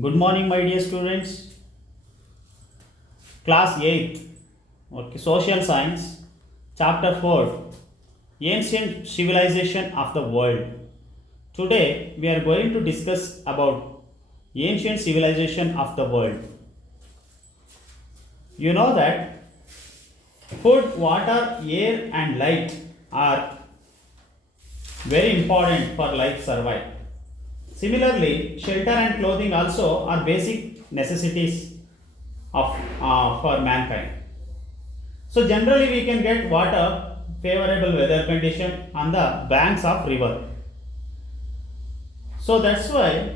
Good morning, my dear students. Class 8th, okay, Social Science, Chapter 4, Ancient Civilization of the World. Today, we are going to discuss about ancient civilization of the world. You know that food, water, air, and light are very important for life survival. Similarly, shelter and clothing also are basic necessities of for mankind. So generally, we can get water, favorable weather condition on the banks of river. So that's why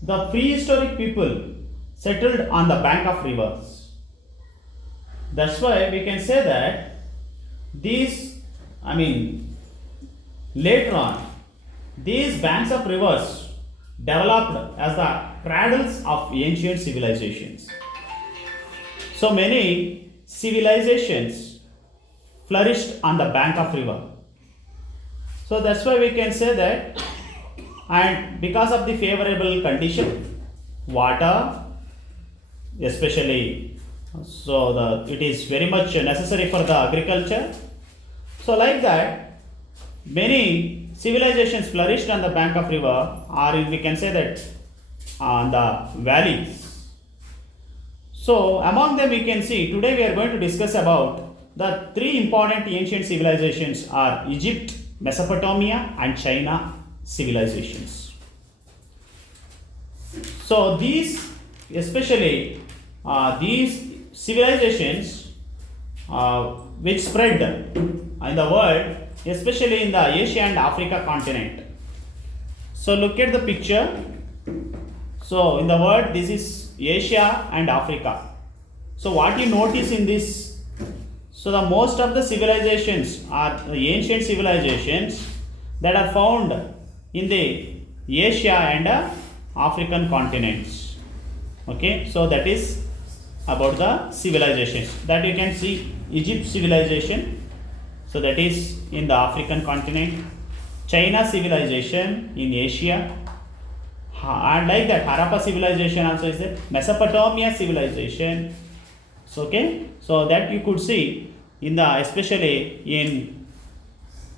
the prehistoric people settled on the bank of rivers. That's why we can say that these, I mean, later on, these banks of rivers developed as the cradles of ancient civilizations. So many civilizations flourished on the bank of river. So that's why we can say that, and because of the favorable condition, water, especially, so it is very much necessary for the agriculture. So like that, many civilizations flourished on the bank of river, or we can say that on the valleys. So among them we can see today we are going to discuss about the three important ancient civilizations are Egypt, Mesopotamia and China civilizations. So these, especially these civilizations which spread in the world, especially in the Asia and Africa continent. So look at the picture. So in the world, this is Asia and Africa. So what you notice in this, so the most of the civilizations are the ancient civilizations that are found in the Asia and African continents. Okay, so that is about the civilizations that you can see. Egypt civilization, so that is in the African continent. China civilization in Asia, and like that Harappa civilization also is there. Mesopotamia civilization. So okay, so that you could see in the, especially in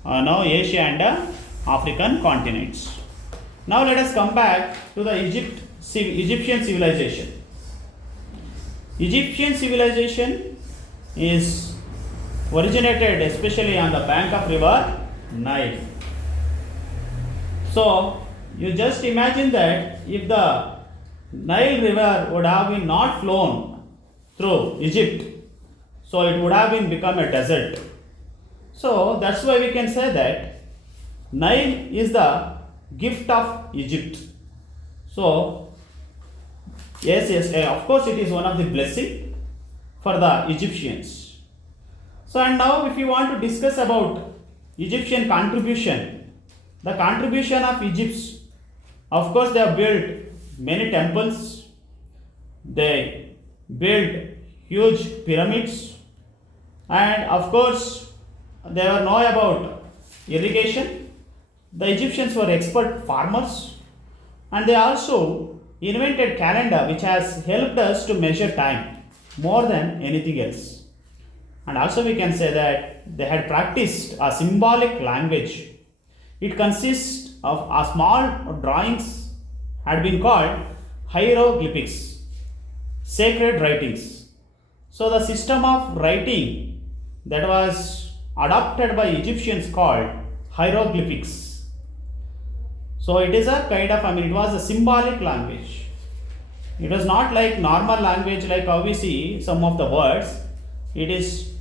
now Asia and African continents. Now let us come back to the Egyptian civilization. Egyptian civilization is originated especially on the bank of river Nile. So you just imagine that if the Nile river would have been not flown through Egypt, so it would have been become a desert. So that's why we can say that Nile is the gift of Egypt. So yes, of course it is one of the blessing for the Egyptians. So and now if you want to discuss about Egyptian contribution, the contribution of Egypt, of course they have built many temples, they built huge pyramids, and of course they were know about irrigation. The Egyptians were expert farmers, and they also invented calendar which has helped us to measure time more than anything else. And also we can say that they had practiced a symbolic language. It consists of a small drawings had been called hieroglyphics, sacred writings. So the system of writing that was adopted by Egyptians called hieroglyphics. So it is a kind of, it was a symbolic language. It was not like normal language like how we see some of the words. It is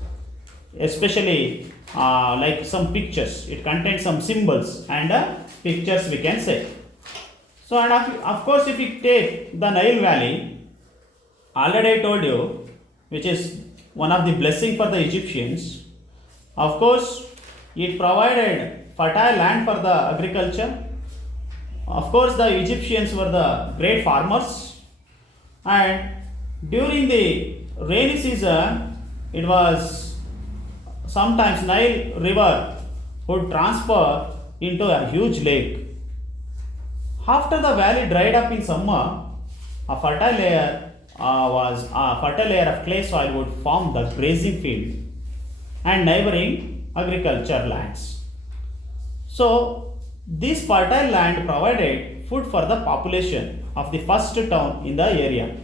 especially like some pictures. It contains some symbols and pictures we can say. So and of course if we take the Nile Valley, already I told you, which is one of the blessing for the Egyptians. Of course it provided fertile land for the agriculture. Of course the Egyptians were the great farmers, and during the rainy season it was sometimes Nile river would transfer into a huge lake. After the valley dried up in summer, a fertile layer of clay soil would form the grazing field and neighboring agriculture lands. So, this fertile land provided food for the population of the first town in the area.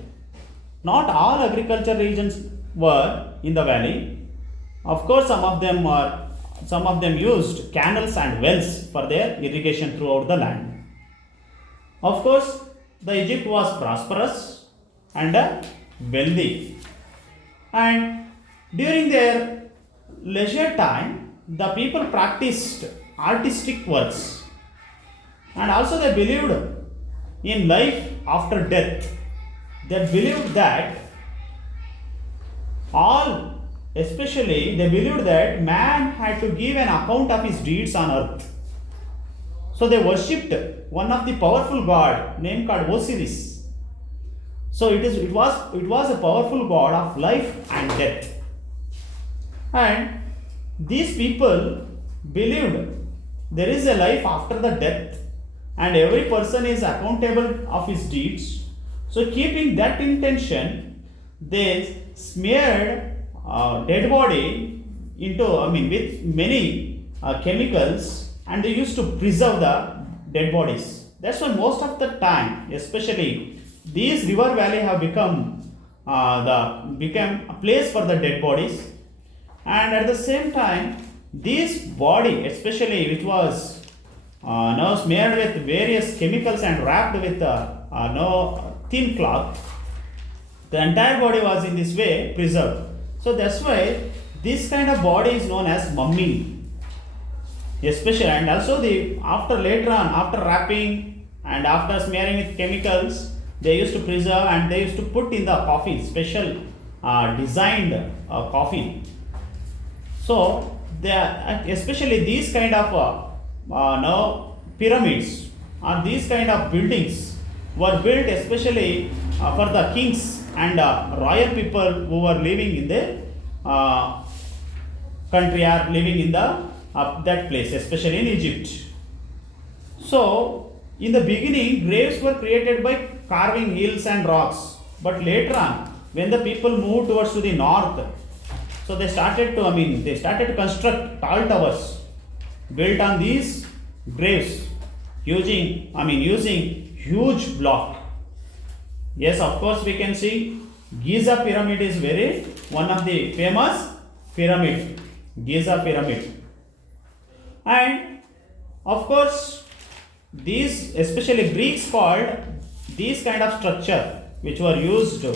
Not all agriculture regions were in the valley. Of course, some of them used canals and wells for their irrigation throughout the land. Of course, the Egypt was prosperous and wealthy, and during their leisure time, the people practiced artistic works, and also they believed in life after death. They believed that all, especially they believed that man had to give an account of his deeds on earth. So they worshipped one of the powerful god named called Osiris. So it was a powerful god of life and death. And these people believed there is a life after the death and every person is accountable of his deeds. So keeping that intention, they smeared dead body with many chemicals, and they used to preserve the dead bodies. That's why most of the time, especially these river valley have become a place for the dead bodies, and at the same time, this body, especially which was now smeared with various chemicals and wrapped with thin cloth, the entire body was in this way preserved. So that's why this kind of body is known as mummy. Especially, and also later on, after wrapping and after smearing with chemicals, they used to preserve and they used to put in the coffin, special designed coffin. So especially these kind of pyramids or these kind of buildings were built especially for the kings and royal people who were living in the country or living in the that place, especially in Egypt. So, in the beginning, graves were created by carving hills and rocks. But later on, when the people moved towards to the north, so they started to construct tall towers built on these graves, using huge block. Yes, of course, we can see Giza pyramid is one of the famous pyramid, Giza pyramid. And of course, these especially Greeks called these kind of structure which were used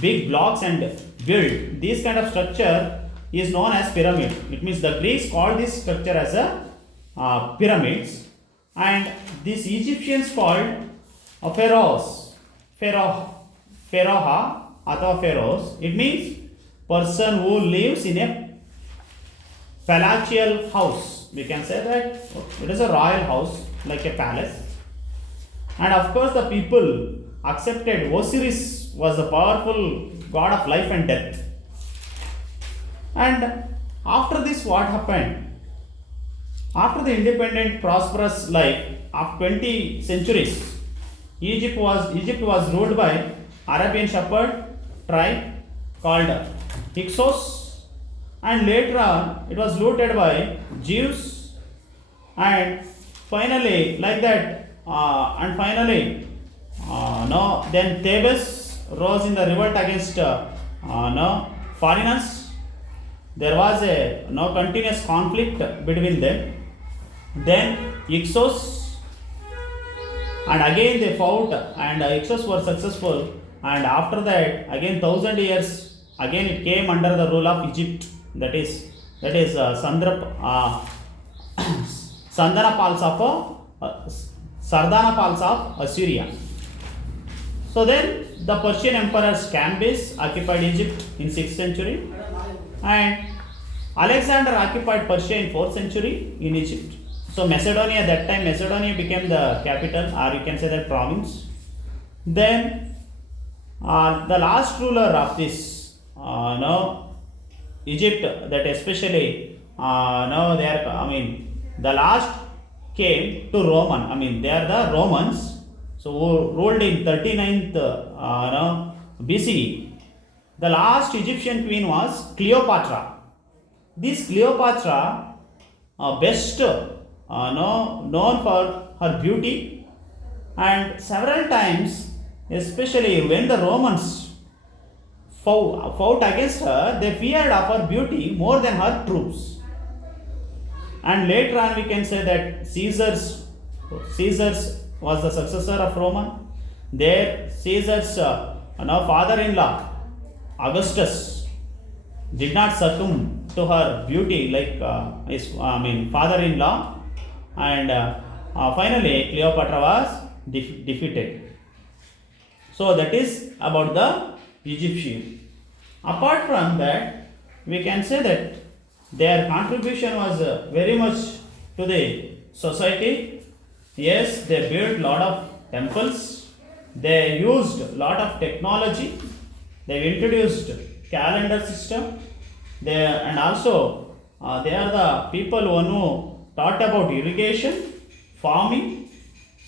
big blocks and built. This kind of structure is known as pyramid. It means the Greeks called this structure as a pyramids, and these Egyptians called pharaohs, pharaoha or pharaohs. It means person who lives in a palatial house. We can say that it is a royal house like a palace. And of course, the people accepted Osiris was the powerful god of life and death. And after this, what happened? After the independent, prosperous life of 20 centuries, Egypt was ruled by Arabian Shepherd tribe called Hyksos, and later on it was looted by Jews, and finally then Thebes rose in the revolt against foreigners. There was a continuous conflict between them. Then Hyksos, and again they fought, and Hyksos were successful. And after that, again 1000 years, again it came under the rule of Egypt. That is Sardanapals of Assyria. So then the Persian emperor Cambyses occupied Egypt in 6th century, and Alexander occupied Persia in 4th century in Egypt. So Macedonia, that time Macedonia became the capital, or you can say that province. Then the last ruler of this Egypt, that especially the last came to Roman. They are the Romans. so who ruled in 39th BCE. The last Egyptian queen was Cleopatra. This Cleopatra best known for her beauty, and several times, especially when the Romans fought against her, they feared of her beauty more than her troops. And later on, we can say that Caesar's was the successor of Roman. There, Caesar's father-in-law Augustus did not succumb to her beauty like his father-in-law, and finally Cleopatra was defeated. So that is about the Egyptian. Apart from that, we can say that their contribution was very much to the society. Yes, they built lot of temples. They used lot of technology. They introduced calendar system. And also they are the people who taught about irrigation, farming.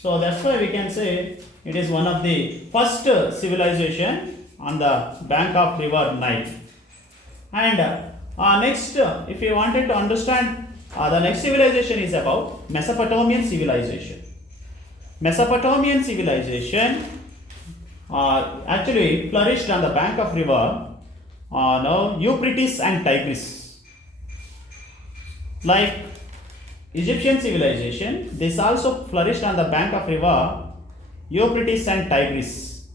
So that's why we can say it is one of the first civilization on the bank of river Nile. And next, if you wanted to understand, the next civilization is about Mesopotamian civilization. Mesopotamian civilization actually flourished on the bank of river Euphrates and Tigris. Like Egyptian civilization, this also flourished on the bank of river Euphrates and Tigris.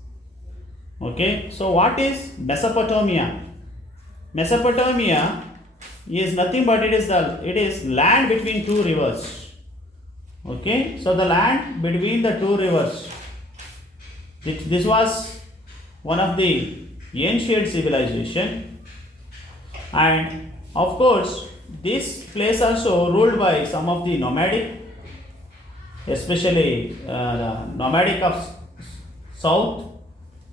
Okay, so what is Mesopotamia? Mesopotamia is nothing but it is land between two rivers. Okay, so the land between the two rivers. This was one of the ancient civilization, and of course this place also ruled by some of the nomadic, especially the nomadic of south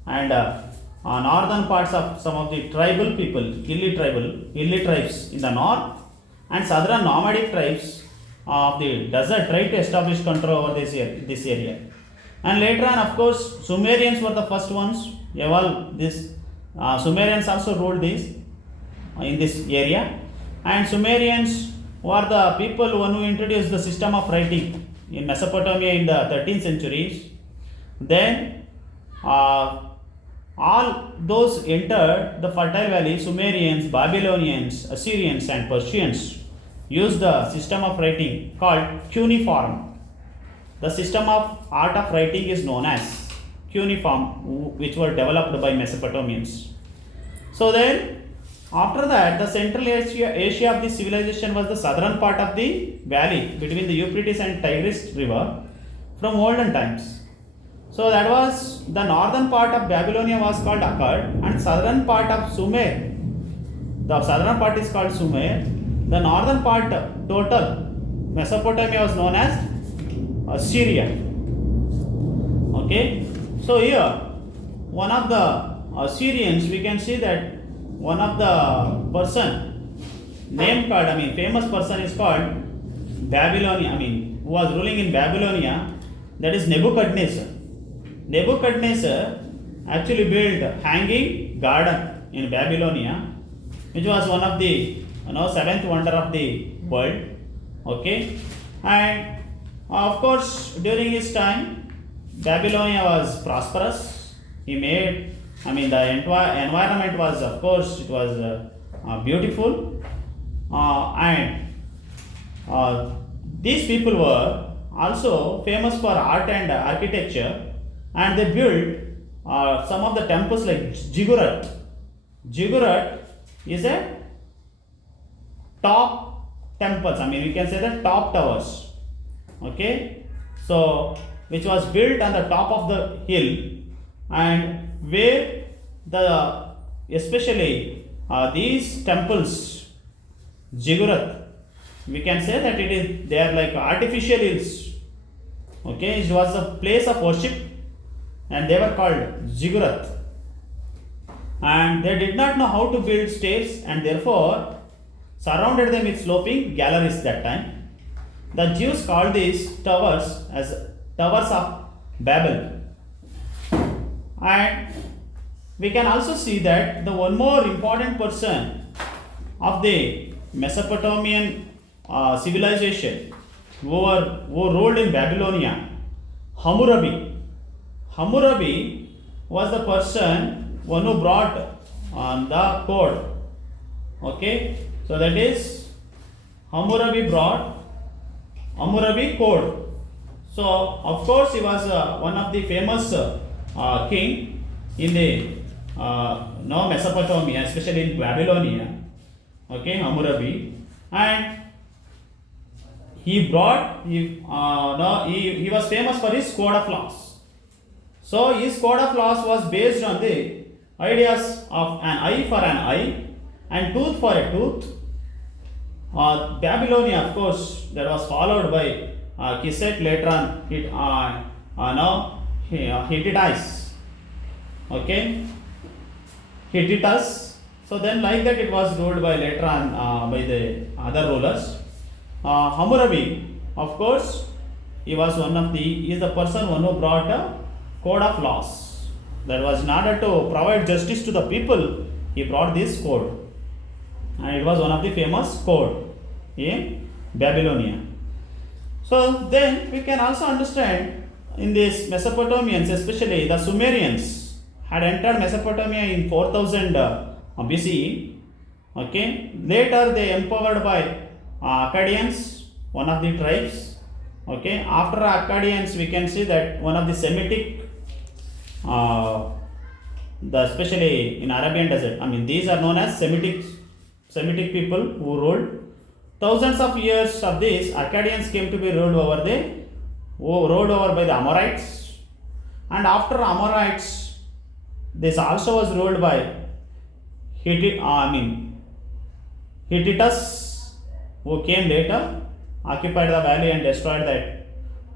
and northern parts of some of the tribal people, hilly tribes in the north, and southern nomadic tribes of the desert tried to establish control over this area. And later on, of course, Sumerians were the first ones. Sumerians also ruled this in this area, and Sumerians were the people who introduced the system of writing in Mesopotamia in the 13th centuries. Then all those entered the Fertile Valley. Sumerians, Babylonians, Assyrians and Persians used the system of writing called cuneiform. The system of art of writing is known as cuneiform, which were developed by Mesopotamians. So then, after that, the Central Asia of the civilization was the southern part of the valley between the Euphrates and Tigris river from olden times. So that was the northern part of Babylonia was called Akkad, and southern part of Sumer. The southern part is called Sumer. The northern part, total Mesopotamia, was known as Syria. Okay, so here one of the Assyrians, we can see that one of the person name called, famous person is called Babylonia, who was ruling in Babylonia, that is Nebuchadnezzar. Nebuchadnezzar actually built hanging garden in Babylonia, which was one of the seventh wonder of the world. Okay, and of course during his time Babylonia was prosperous. He made, the environment was, of course, it was beautiful, and these people were also famous for art and architecture, and they built some of the temples like Ziggurat. Ziggurat is a top temples, we can say the top towers. Okay, so which was built on the top of the hill, and where especially these temples, Ziggurat, we can say that they are like artificial hills. Okay, it was a place of worship, and they were called Ziggurat. And they did not know how to build stairs, and therefore surrounded them with sloping galleries that time. The Jews called these towers as Towers of Babel. And we can also see that the one more important person of the Mesopotamian civilization who ruled in Babylonia, Hammurabi. Hammurabi was the person one who brought the code. Okay, so that is Hammurabi brought Hammurabi code. So of course he was one of the famous king in the now Mesopotamia, especially in Babylonia. Okay, Hammurabi, and he brought he was famous for his code of laws. So his code of laws was based on the ideas of an eye for an eye and tooth for a tooth. Babylonia, of course, that was followed by Kiset, later on Hittites. Okay, Hittites. So then, like that, it was ruled by later on by the other rulers. Hammurabi, of course, he is the person one who brought a code of laws. That was in order to provide justice to the people. He brought this code, and it was one of the famous code in Babylonia. So then we can also understand in these Mesopotamians, especially the Sumerians, had entered Mesopotamia in 4000 BCE. Okay, later they empowered by Akkadians, one of the tribes. Okay, after Akkadians, we can see that one of the Semitic, especially in Arabian desert. I mean, these are known as Semitic people who ruled. Thousands of years of this, Akkadians came to be ruled over by the Amorites, and after Amorites, this also was ruled by Hittites, who came later, occupied the valley and destroyed that,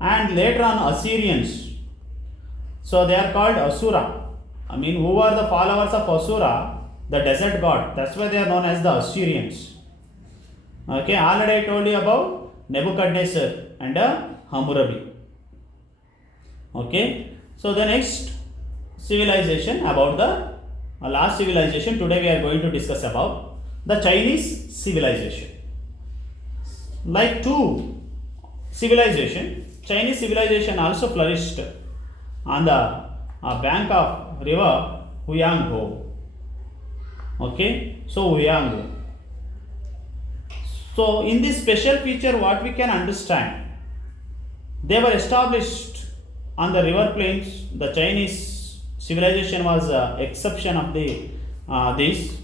and later on Assyrians. So they are called Asura. Who are the followers of Asura, the desert god? That's why they are known as the Assyrians. Okay, already I told you about Nebuchadnezzar and Hammurabi. Okay, so the next civilization, about the last civilization, today we are going to discuss about the Chinese civilization. Like two civilization, Chinese civilization also flourished on the bank of river Huanghe. Okay, so Huanghe. So in this special feature, what we can understand, they were established on the river plains. The Chinese civilization was exception of this.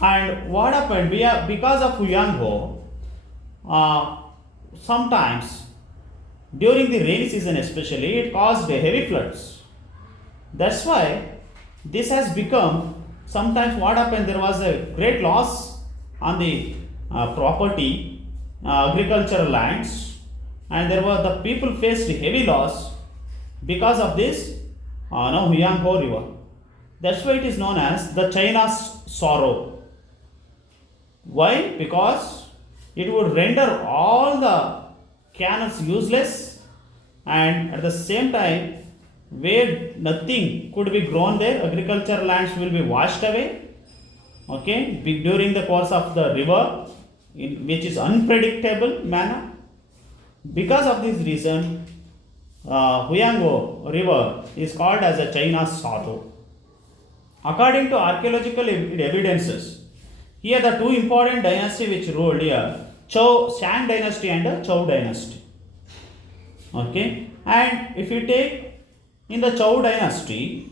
And what happened? Because of Huanghe, sometimes during the rainy season, especially, it caused heavy floods. That's why this has become. Sometimes what happened? There was a great loss on the property, agricultural lands, and the people faced heavy loss because of this Huanghe river. That's why it is known as the China's sorrow. Why? Because it would render all the canals useless, and at the same time, where nothing could be grown there, agricultural lands will be washed away. Okay, during the course of the river, which is unpredictable manner. Because of this reason, Huanghe river is called as a China's sorrow. According to archaeological evidences, here the two important dynasties which ruled here, Shang dynasty and Zhou dynasty. Okay, and if you take in the Zhou dynasty,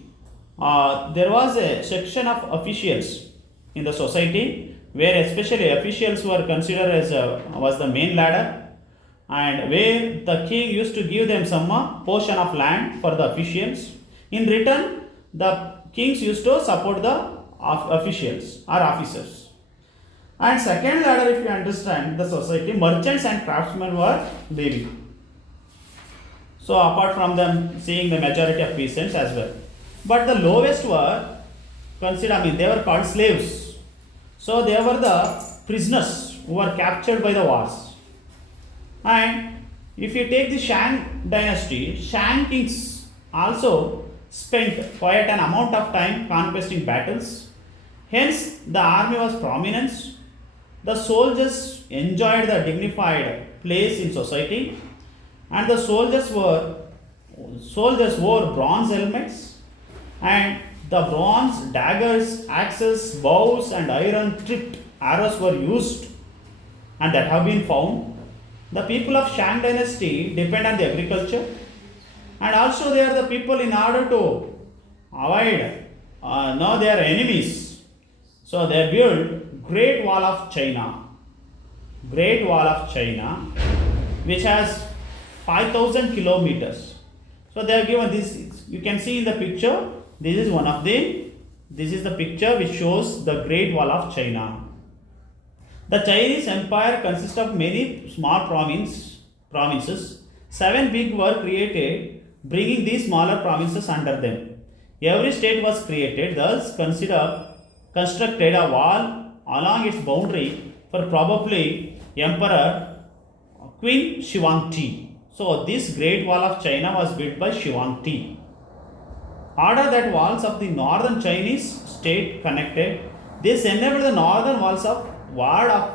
there was a section of officials in the society where especially officials were considered as was the main ladder, and where the king used to give them some portion of land for the officials. In return, the kings used to support the officials or officers. And second ladder, if you understand the society, merchants and craftsmen were living. So apart from them, seeing the majority of peasants as well. But the lowest were considered, they were called slaves. So they were the prisoners who were captured by the wars. And if you take the Shang dynasty, Shang kings also spent quite an amount of time conquesting battles. Hence, the army was prominent. The soldiers enjoyed the dignified place in society, and the soldiers wore bronze helmets, and the bronze daggers, axes, bows, and iron tipped arrows were used and that have been found. The people of Shang dynasty depend on the agriculture, and also they are the people in order to avoid now their enemies. So they built Great Wall of China, Great Wall of China, which has 5,000 kilometers. So they have given this. You can see in the picture. This is one of the. This is the picture which shows the Great Wall of China. The Chinese Empire consists of many small provinces. 7 big were created, bringing these smaller provinces under them. Every state was created, thus constructed a wall along its boundary for probably Emperor Queen Shi Huangdi. So this Great Wall of China was built by Shi Huangdi. Order that walls of the northern Chinese state connected. This enabled the northern walls of ward of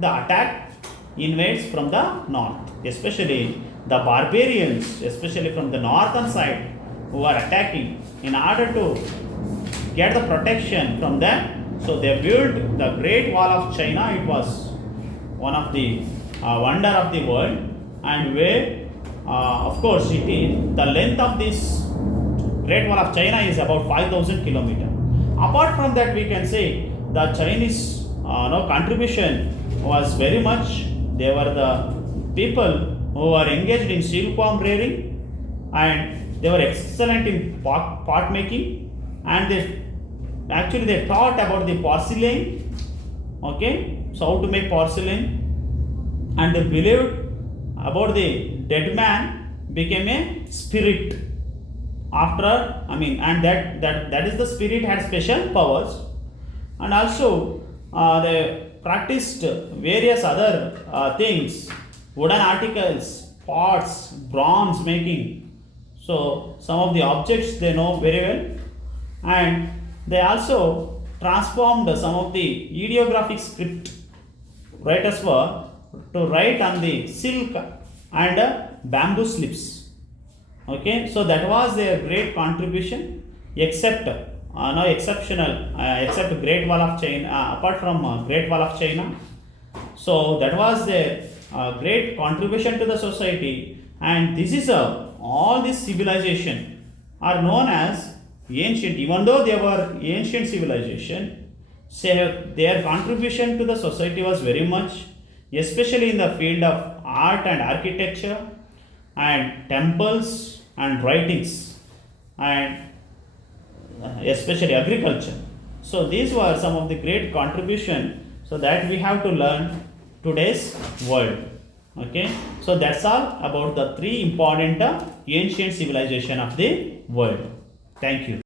the attack invades from the north, especially the barbarians, especially from the northern side who are attacking. In order to get the protection from them, so they built the Great Wall of China. It was one of the wonder of the world, and where of course it is the length of this Great Wall of China is about 5,000 kilometers. Apart from that, we can say the Chinese contribution was very much. They were the people who were engaged in silkworm rearing, and they were excellent in pot making, and they taught about the porcelain. Okay, so how to make porcelain, and they believed about the dead man became a spirit after. And that is the spirit had special powers, and also they practiced various other things, wooden articles, pots, bronze making. So some of the objects they know very well, and they also transformed some of the ideographic script writers were to write on the silk and bamboo slips. Okay, so that was their great contribution, except no exceptional, except Great Wall of China. Apart from Great Wall of China, so that was their great contribution to the society, and this is all this civilization are known as ancient. Even though they were ancient civilization, say their contribution to the society was very much, especially in the field of art and architecture, and temples and writings, and especially agriculture. So these were some of the great contribution, so that we have to learn today's world. Okay, so that's all about the 3 important ancient civilization of the world. Thank you.